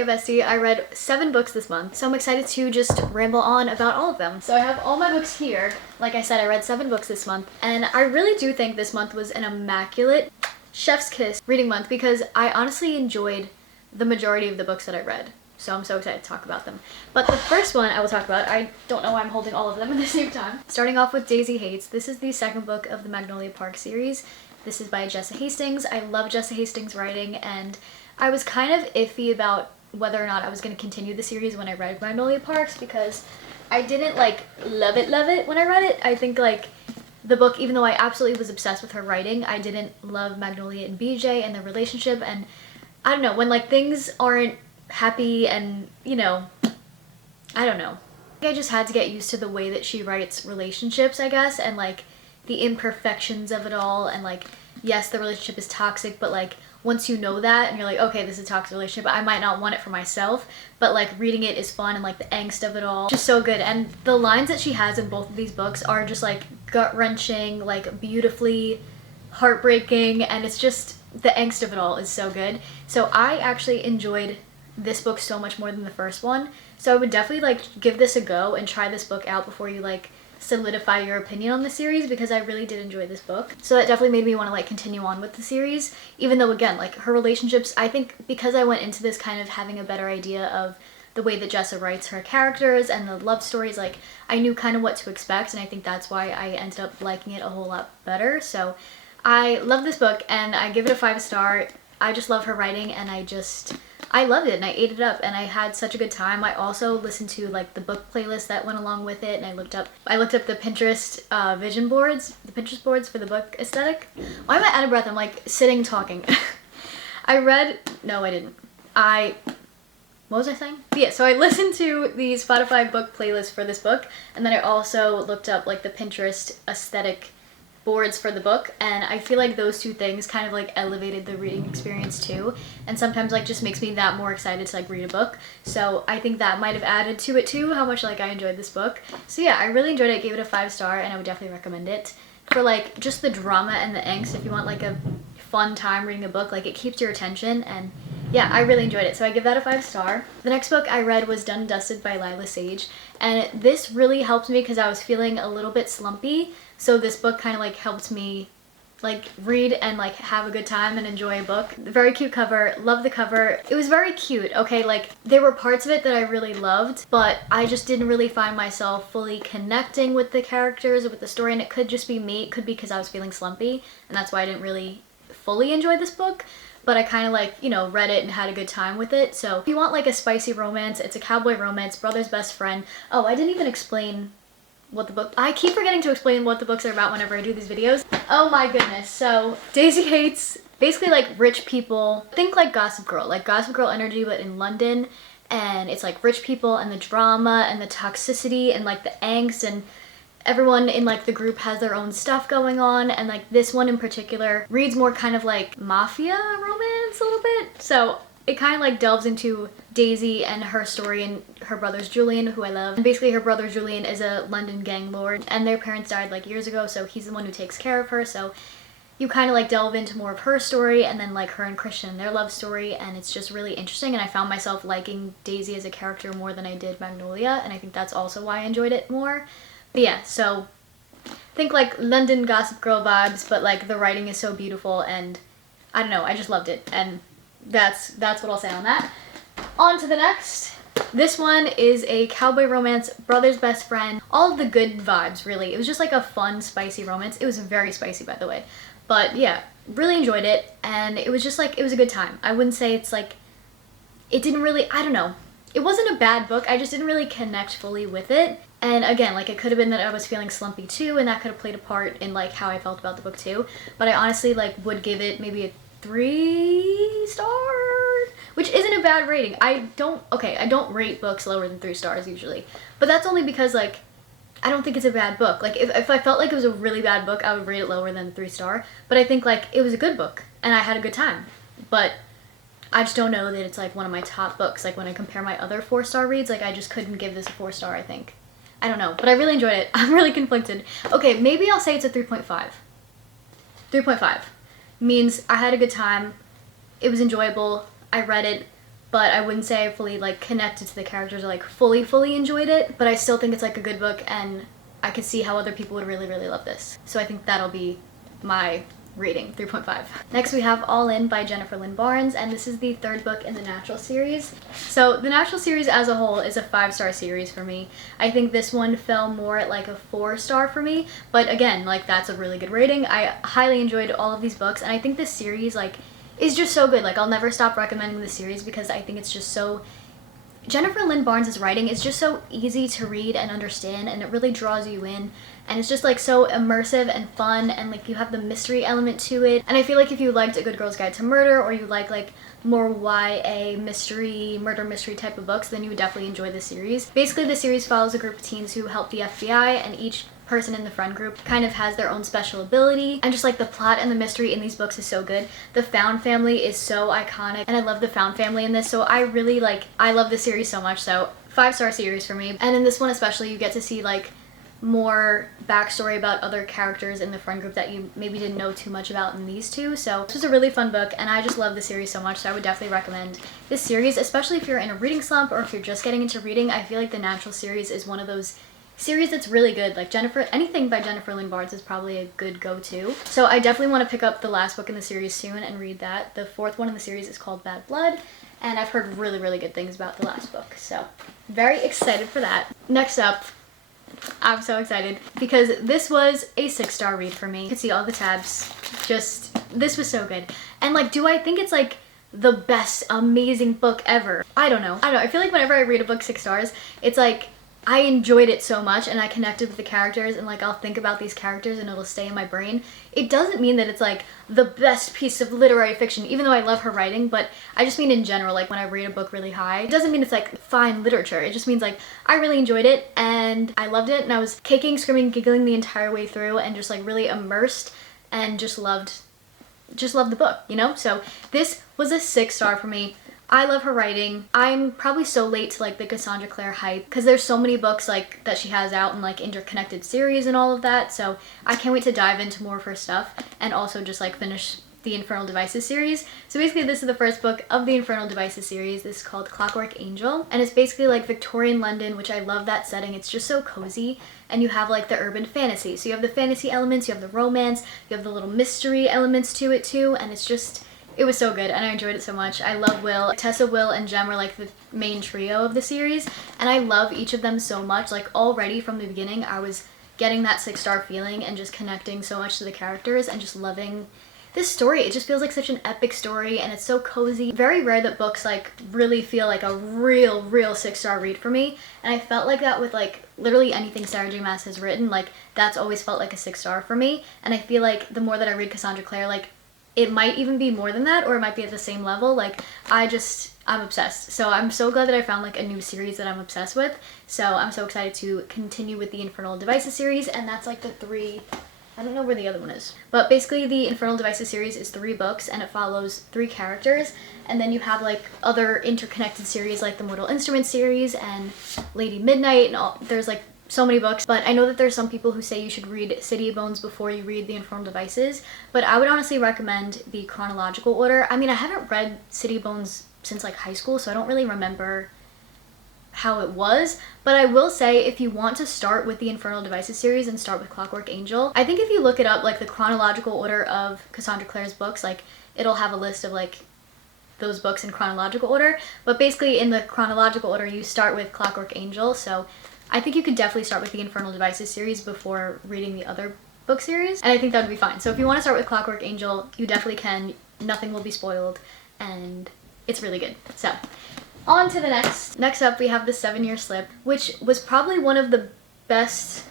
Hey bestie, I read 7 books this month, so I'm excited to just ramble on about all of them. So I have all my books here. Like I said, I read 7 books this month, and I really do think this month was an immaculate chef's kiss reading month because I honestly enjoyed the majority of the books that I read. So I'm so excited to talk about them. But the first one I will talk about, I don't know why I'm holding all of them at the same time. Starting off with Daisy Hates. This is the second book of the Magnolia Parks series. This is by Jessa Hastings. I love Jessa Hastings' writing, and I was kind of iffy about whether or not I was going to continue the series when I read Magnolia Parks because I didn't like love it when I read it. I think like the book, even though I absolutely was obsessed with her writing, I didn't love Magnolia and BJ and their relationship, and I don't know, when like things aren't happy and, you know, I don't know. I just had to get used to the way that she writes relationships, I guess, and like the imperfections of it all, and like, yes, the relationship is toxic, but like once you know that and you're like, okay, this is a toxic relationship, I might not want it for myself, but like reading it is fun, and like the angst of it all, just so good. And the lines that she has in both of these books are just like gut-wrenching, like beautifully heartbreaking, and it's just, the angst of it all is so good. So I actually enjoyed this book so much more than the first one, so I would definitely like give this a go and try this book out before you like solidify your opinion on the series, because I really did enjoy this book. So that definitely made me want to like continue on with the series, even though again, like her relationships, I think because I went into this kind of having a better idea of the way that Jessa writes her characters and the love stories, like I knew kind of what to expect, and I think that's why I ended up liking it a whole lot better. So I love this book and I give it a 5-star. I just love her writing, and I loved it and I ate it up, and I had such a good time. I also listened to like the book playlist that went along with it, and I looked up the Pinterest vision boards, the Pinterest boards for the book aesthetic. Why am I out of breath? I'm like sitting talking. No, I didn't. What was I saying? But yeah, so I listened to the Spotify book playlist for this book, and then I also looked up like the Pinterest aesthetic boards for the book, and I feel like those two things kind of like elevated the reading experience too, and sometimes like just makes me that more excited to like read a book. So I think that might have added to it too, how much like I enjoyed this book. So yeah, I really enjoyed it, gave it a 5-star, and I would definitely recommend it for like just the drama and the angst. If you want like a fun time reading a book, like it keeps your attention, and yeah, I really enjoyed it, so I give that a 5-star. The next book I read was Done and Dusted by Lila Sage, and this really helped me because I was feeling a little bit slumpy, so this book kind of like helped me like read and like have a good time and enjoy a book. Very cute cover, love the cover. It was very cute, okay, like there were parts of it that I really loved, but I just didn't really find myself fully connecting with the characters or with the story, and it could just be me, it could be because I was feeling slumpy, and that's why I didn't really fully enjoy this book. But I kind of like, you know, read it and had a good time with it. So if you want like a spicy romance, it's a cowboy romance, brother's best friend. Oh, I didn't even explain what the book, I keep forgetting to explain what the books are about whenever I do these videos. Oh my goodness. So Daisy Hates, basically like rich people, think like Gossip Girl energy, but in London. And it's like rich people and the drama and the toxicity and like the angst, and everyone in like the group has their own stuff going on, and like this one in particular reads more kind of like mafia romance a little bit. So it kind of like delves into Daisy and her story and her brother's Julian, who I love. And basically her brother Julian is a London gang lord, and their parents died like years ago, so he's the one who takes care of her. So you kind of like delve into more of her story, and then like her and Christian, their love story, and it's just really interesting, and I found myself liking Daisy as a character more than I did Magnolia, and I think that's also why I enjoyed it more. But yeah, so think like London Gossip Girl vibes, but like the writing is so beautiful, and I don't know, I just loved it, and that's what I'll say on that. On to the next. This one is a cowboy romance, brother's best friend, all of the good vibes really. It was just like a fun, spicy romance. It was very spicy, by the way. But yeah, really enjoyed it, and it was just like, it was a good time. I wouldn't say it's like, it didn't really, I don't know. It wasn't a bad book, I just didn't really connect fully with it. And again, like it could have been that I was feeling slumpy too, and that could have played a part in like how I felt about the book too. But I honestly like would give it maybe a 3-star, which isn't a bad rating. I don't rate books lower than 3 stars usually, but that's only because like I don't think it's a bad book. Like if I felt like it was a really bad book, I would rate it lower than 3-star, but I think like it was a good book and I had a good time. But I just don't know that it's like one of my top books. Like when I compare my other 4-star reads, like I just couldn't give this a 4-star, I think. I don't know, but I really enjoyed it. I'm really conflicted. Okay, maybe I'll say it's a 3.5. 3.5 means I had a good time. It was enjoyable. I read it. but I wouldn't say I fully like connected to the characters or like fully enjoyed it, but I still think it's like a good book, and I could see how other people would really love this. So I think that'll be my rating, 3.5. Next we have All In by Jennifer Lynn Barnes, and this is the third book in the Natural series. So the Natural series as a whole is a 5-star series for me. I think this one fell more at like a 4-star for me, but again, like that's a really good rating. I highly enjoyed all of these books, and I think this series like is just so good. Like I'll never stop recommending this series because I think it's just so... Jennifer Lynn Barnes' writing is just so easy to read and understand, and it really draws you in, and it's just like so immersive and fun, and like you have the mystery element to it. And I feel like if you liked A Good Girl's Guide to Murder, or you like more YA mystery, murder mystery type of books, then you would definitely enjoy this series. Basically the series follows a group of teens who help the FBI, and each person in the friend group kind of has their own special ability, and just like the plot and the mystery in these books is so good. The Found family is so iconic, and I love the Found family in this, so I love this series so much. So 5-star series for me. And in this one especially, you get to see like more backstory about other characters in the friend group that you maybe didn't know too much about in these two. So this was a really fun book, and I just love the series so much, so I would definitely recommend this series, especially if you're in a reading slump or if you're just getting into reading. I feel like the Natural series is one of those series that's really good. Like anything by Jennifer Lynn Barnes is probably a good go-to. So I definitely want to pick up the last book in the series soon and read that. The 4th one in the series is called Bad Blood, and I've heard really good things about the last book, so very excited for that. Next up, I'm so excited because this was a 6-star read for me. You can see all the tabs. Just, this was so good. And like, do I think it's like the best amazing book ever? I don't know. I feel like whenever I read a book 6 stars, it's like I enjoyed it so much and I connected with the characters, and like I'll think about these characters and it'll stay in my brain. It doesn't mean that it's like the best piece of literary fiction, even though I love her writing, but I just mean in general, like when I rate a book really high, it doesn't mean it's like fine literature. It just means like I really enjoyed it and I loved it, and I was kicking, screaming, giggling the entire way through, and just like really immersed, and just loved the book, you know? So this was a 6-star for me. I love her writing. I'm probably so late to like the Cassandra Clare hype because there's so many books like that she has out in like interconnected series and all of that, so I can't wait to dive into more of her stuff and also just like finish the Infernal Devices series. So basically this is the first book of the Infernal Devices series. This is called Clockwork Angel, and it's basically like Victorian London, which I love that setting. It's just so cozy, and you have like the urban fantasy. So you have the fantasy elements, you have the romance, you have the little mystery elements to it too, and it's just... it was so good and I enjoyed it so much. I love Will. Tessa, Will, and Jem are like the main trio of the series, and I love each of them so much. Like already from the beginning I was getting that 6-star feeling and just connecting so much to the characters and just loving this story. It just feels like such an epic story, and it's so cozy. Very rare that books like really feel like a real 6-star read for me, and I felt like that with like literally anything Sarah J Maas has written. Like that's always felt like a 6-star for me, and I feel like the more that I read Cassandra Clare, like it might even be more than that, or it might be at the same level. Like I'm obsessed. So I'm so glad that I found like a new series that I'm obsessed with. So I'm so excited to continue with the Infernal Devices series, and that's like the 3, I don't know where the other one is. But basically the Infernal Devices series is 3 books, and it follows 3 characters, and then you have like other interconnected series like the Mortal Instruments series and Lady Midnight, and all. There's like so many books, but I know that there's some people who say you should read City of Bones before you read the Infernal Devices, but I would honestly recommend the chronological order. I mean, I haven't read City of Bones since like high school, so I don't really remember how it was, but I will say if you want to start with the Infernal Devices series and start with Clockwork Angel, I think if you look it up, like the chronological order of Cassandra Clare's books, like it'll have a list of like those books in chronological order, but basically in the chronological order you start with Clockwork Angel. So I think you could definitely start with the Infernal Devices series before reading the other book series, and I think that would be fine. So if you want to start with Clockwork Angel, you definitely can. Nothing will be spoiled, and it's really good. So on to the next. Next up we have The 7-Year Slip, which was probably one of the best,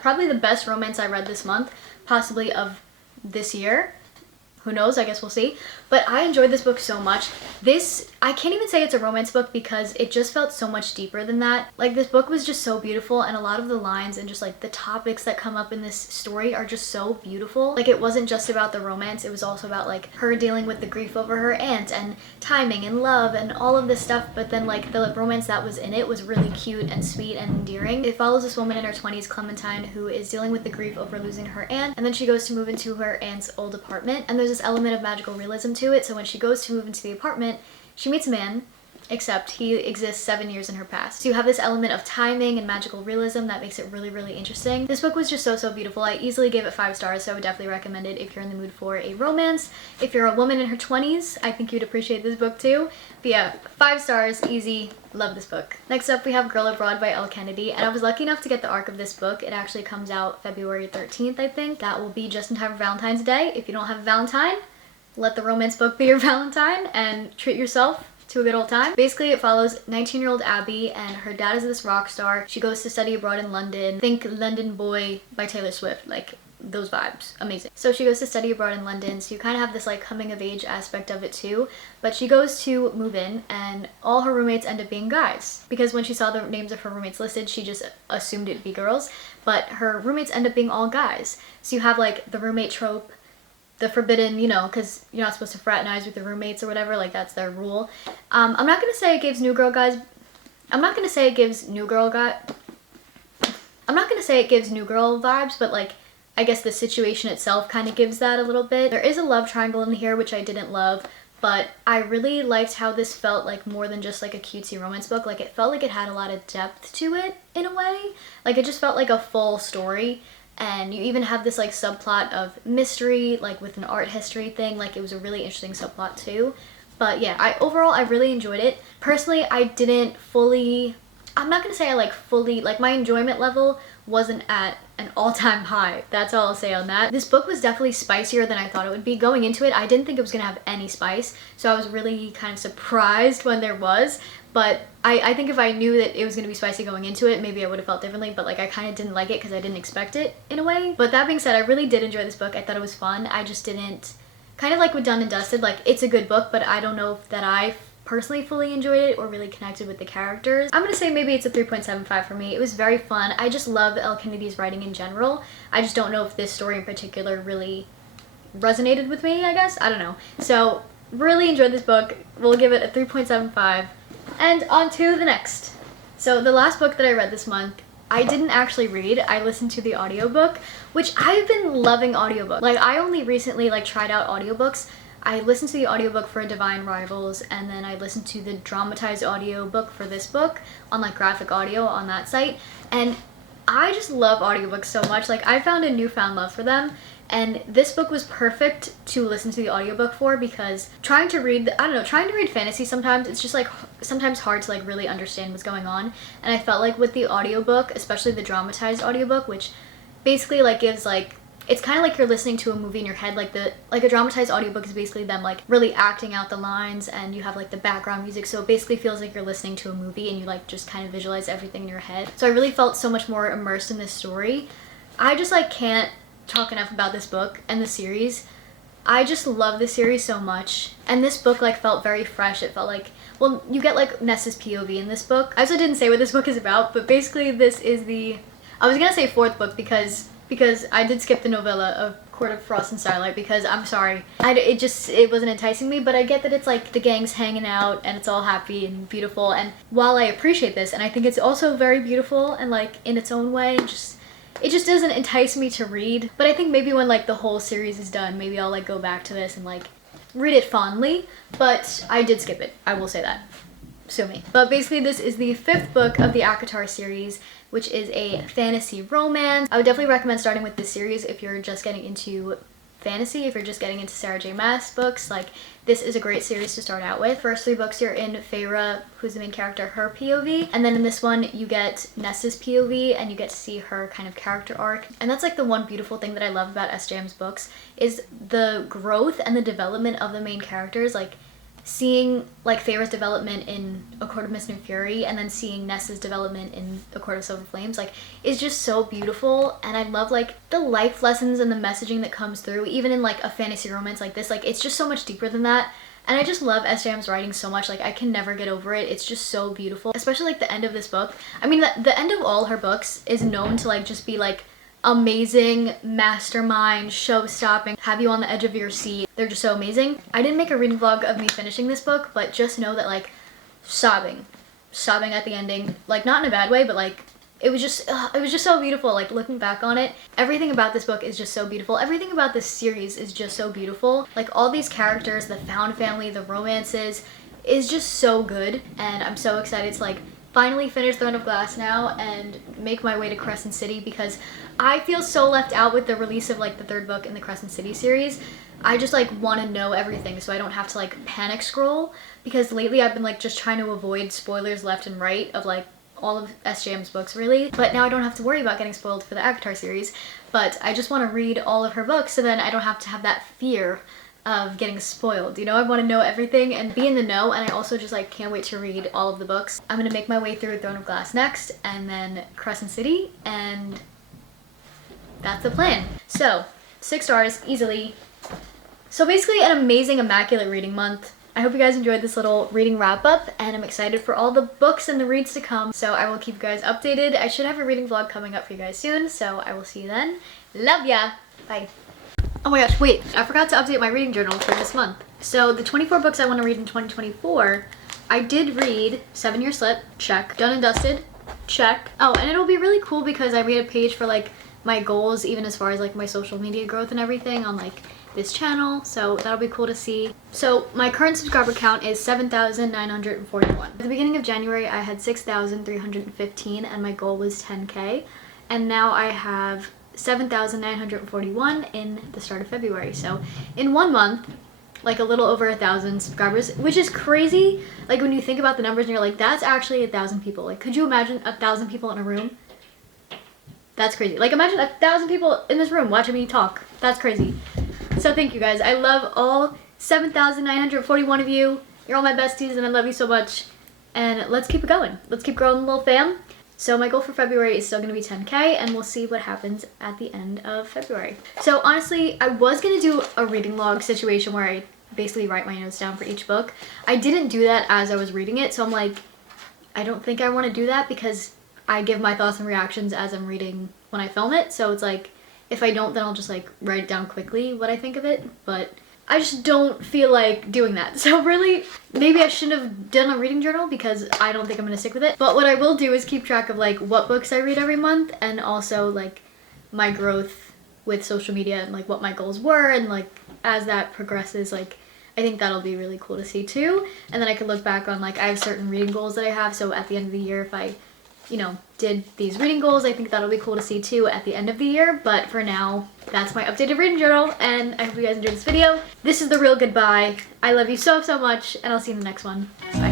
probably the best romance I read this month, possibly of this year. Who knows? I guess we'll see. But I enjoyed this book so much. This, I can't even say it's a romance book because it just felt so much deeper than that. Like this book was just so beautiful, and a lot of the lines and just like the topics that come up in this story are just so beautiful. Like it wasn't just about the romance, it was also about like her dealing with the grief over her aunt and timing and love and all of this stuff, but then like the romance that was in it was really cute and sweet and endearing. It follows this woman in her 20s, Clementine, who is dealing with the grief over losing her aunt, and then she goes to move into her aunt's old apartment, and there's this element of magical realism to it. So when she goes to move into the apartment, she meets a man except he exists 7 years in her past. So you have this element of timing and magical realism that makes it really, really interesting. This book was just so beautiful. I easily gave it 5 stars, so I would definitely recommend it if you're in the mood for a romance. If you're a woman in her 20s, I think you'd appreciate this book too. But yeah, 5 stars, easy, love this book. Next up we have Girl Abroad by Elle Kennedy, and I was lucky enough to get the arc of this book. It actually comes out February 13th, I think. That will be just in time for Valentine's Day. If you don't have a Valentine, let the romance book be your Valentine and treat yourself to a good old time. Basically, it follows 19-year-old Abby, and her dad is this rock star. She goes to study abroad in London. Think London Boy by Taylor Swift, like those vibes. Amazing. So she goes to study abroad in London, so you kind of have this like coming of age aspect of it too. But she goes to move in, and all her roommates end up being guys. Because when she saw the names of her roommates listed, she just assumed it'd be girls. But her roommates end up being all guys. So you have like the roommate trope, the forbidden, you know, because you're not supposed to fraternize with your roommates or whatever, like that's their rule. I'm not gonna say it gives new girl vibes, but like I guess the situation itself kind of gives that a little bit. There is a love triangle in here, which I didn't love, but I really liked how this felt like more than just like a cutesy romance book. Like it felt like it had a lot of depth to it in a way. Like it just felt like a full story. And you even have this like subplot of mystery, like with an art history thing. Like it was a really interesting subplot too. But yeah, overall I really enjoyed it. Personally, I didn't fully, I'm not gonna say I like my enjoyment level wasn't at an all-time high. That's all I'll say on that. This book was definitely spicier than I thought it would be. Going into it, I didn't think it was gonna have any spice, so I was really kind of surprised when there was. But I think if I knew that it was gonna be spicy going into it, maybe I would have felt differently, but like I kind of didn't like it because I didn't expect it in a way. But that being said, I really did enjoy this book. I thought it was fun. I just didn't, kind of like with Done and Dusted, like it's a good book, but I don't know if that I personally fully enjoyed it or really connected with the characters. I'm gonna say maybe it's a 3.75 for me. It was very fun. I just love Elle Kennedy's writing in general. I just don't know if this story in particular really resonated with me, I guess. I don't know. So really enjoyed this book. We'll give it a 3.75. And on to the next. So the last book that I read this month, I didn't actually read. I listened to the audiobook, which I've been loving audiobooks. Like I only recently like tried out audiobooks. I listened to the audiobook for Divine Rivals, and then I listened to the dramatized audiobook for this book on like Graphic Audio on that site. And I just love audiobooks so much. Like I found a newfound love for them. And this book was perfect to listen to the audiobook for, because trying to read fantasy sometimes, it's just like sometimes hard to like really understand what's going on. And I felt like with the audiobook, especially the dramatized audiobook, which basically like gives like, it's kind of like you're listening to a movie in your head. Like a dramatized audiobook is basically them like really acting out the lines, and you have like the background music, so it basically feels like you're listening to a movie and you like just kind of visualize everything in your head. So I really felt so much more immersed in this story. I just like can't talk enough about this book and the series. I just love the series so much, and this book like felt very fresh. It felt like, well, you get like Ness's POV in this book. I also didn't say what this book is about, but basically this is the, I was gonna say 4th book because I did skip the novella of Court of Frost and Starlight, because I'm sorry, it wasn't enticing me. But I get that it's like the gang's hanging out and it's all happy and beautiful, and while I appreciate this and I think it's also very beautiful and like in its own way, it just doesn't entice me to read. But I think maybe when like the whole series is done, maybe I'll like go back to this and like read it fondly. But I did skip it, I will say that. Sue me. But basically this is the 5th book of the acotar series, which is a fantasy romance. I would definitely recommend starting with this series if you're just getting into fantasy, if you're just getting into Sarah J Maas books. Like this is a great series to start out with. First 3 books you're in Feyre, who's the main character, her POV, and then in this one you get Ness's POV and you get to see her kind of character arc. And that's like the one beautiful thing that I love about SJM's books, is the growth and the development of the main characters. Like seeing like Feyre's development in A Court of Mist and Fury, and then seeing Ness's development in A Court of Silver Flames, like is just so beautiful. And I love like the life lessons and the messaging that comes through, even in like a fantasy romance like this. Like it's just so much deeper than that. And I just love SJM's writing so much. Like I can never get over it. It's just so beautiful, especially like the end of this book. I mean, the end of all her books is known to like just be like amazing, mastermind, show-stopping, have you on the edge of your seat. They're just so amazing. I didn't make a reading vlog of me finishing this book, but just know that like sobbing at the ending, like not in a bad way, but like it was just so beautiful. Like looking back on it, everything about this book is just so beautiful. Everything about this series is just so beautiful. Like all these characters, the found family, the romances, is just so good, and I'm so excited to like finally finish Throne of Glass now and make my way to Crescent City, because I feel so left out with the release of like the third book in the Crescent City series. I just like want to know everything so I don't have to like panic scroll, because lately I've been like just trying to avoid spoilers left and right of like all of SJM's books really, but now I don't have to worry about getting spoiled for the acotar series, but I just want to read all of her books so then I don't have to have that fear of getting spoiled, you know? I want to know everything and be in the know, and I also just like can't wait to read all of the books. I'm gonna make my way through Throne of Glass next, and then Crescent City, and that's the plan. So 6 stars easily. So basically an amazing, immaculate reading month. I hope you guys enjoyed this little reading wrap up, and I'm excited for all the books and the reads to come, so I will keep you guys updated. I should have a reading vlog coming up for you guys soon, so I will see you then. Love ya! Bye! Oh my gosh, wait, I forgot to update my reading journal for this month. So the 24 books I want to read in 2024, I did read 7 Year Slip, check. Done and Dusted, check. Oh, and it'll be really cool because I made a page for like my goals, even as far as like my social media growth and everything on like this channel, so that'll be cool to see. So my current subscriber count is 7,941. At the beginning of January, I had 6,315 and my goal was 10K, and now I have 7,941 in the start of February. So in 1 month, like a little over 1,000 subscribers, which is crazy. Like when you think about the numbers and you're like, that's actually 1,000 people. Like, could you imagine 1,000 people in a room? That's crazy. Like imagine 1,000 people in this room watching me talk. That's crazy. So thank you guys. I love all 7,941 of you. You're all my besties and I love you so much. And let's keep it going. Let's keep growing, little fam. So my goal for February is still going to be 10K, and we'll see what happens at the end of February. So honestly, I was going to do a reading log situation where I basically write my notes down for each book. I didn't do that as I was reading it, so I'm like, I don't think I want to do that because I give my thoughts and reactions as I'm reading when I film it. So it's like, if I don't, then I'll just like write it down quickly what I think of it, but I just don't feel like doing that. So really, maybe I shouldn't have done a reading journal because I don't think I'm gonna stick with it. But what I will do is keep track of like what books I read every month, and also like my growth with social media and like what my goals were, and like as that progresses, like I think that'll be really cool to see too. And then I can look back on like I have certain reading goals that I have, so at the end of the year if I, you know, did these reading goals, I think that'll be cool to see too at the end of the year. But for now, that's my updated reading journal, and I hope you guys enjoyed this video. This is the real goodbye. I love you so, so much, and I'll see you in the next one. Bye.